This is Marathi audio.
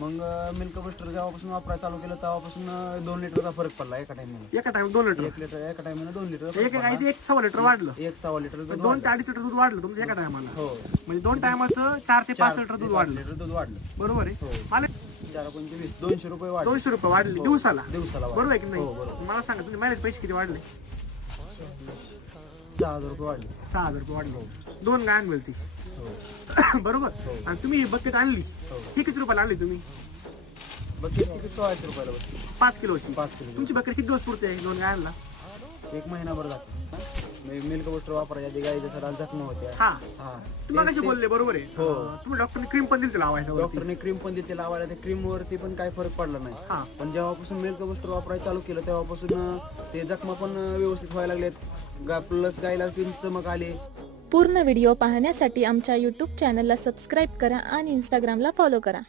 मग मिल्क बुस्टर जेव्हापासून वापरायला चालू केलं तेव्हापासून 2 लिटरचा फरक पडला एका टाइमला. एका टाइम 2 लिटर, 1 लिटर एका टाइमला 2 लिटर एक आहे 1.25 लिटर वाढलं, 1.25 लिटर दूध 2 ते 2.5 लिटर दूध वाढलं तुमचं एका टायमाला. हो, म्हणजे 2 टायमाचं 4 ते 5 लिटर दूध वाढलं. लिटर दूध वाढलं. बरोबर आहे. हो. मला 4.25 200 रुपये वाढले. 200 रुपये वाढले दिवसाला. दिवसाला बरोबर आहे की नाही? हो, बरोबर. मला सांगा तुम्ही मॅरेज पैसे किती वाढले? 6,000 रुपये वाढले. 6,000 रुपये वाढले. 2 गाय मिळती. हो. बरोबर. आणि तुम्ही ही बकेट आणली, ही किती रुपयाला आणली तुम्ही? बकेट किती 1600 रुपयाला बसते. 5 किलोची. 5 किलो. तुमची बकेट किती दिवस पुरते 2 गायांना? 1 महिनाभर जाते. मिल्क बुस्टर वापरायच्या आधी गाईच्या सडा जखमा होत्या. हा, हा, तुम्ही कसे बोलले बरोबर आहे. हो. तुम्ही डॉक्टरने क्रीम पण दिली लावायचं. डॉक्टरने क्रीम पण देते लावायला. त्या क्रीम वरती पण काही फरक पडला नाही. हा, पण जेव्हापासून मिल्क बुस्टर वापरायला चालू केलं तेव्हापासून ते जखमा पण व्यवस्थित व्हायला लागलेत. प्लस गायला पण चमक आली. पूर्ण व्हिडिओ पाहण्यासाठी आमच्या यूट्यूब चॅनलला सबस्क्राईब करा आणि इंस्टाग्रामला फॉलो करा.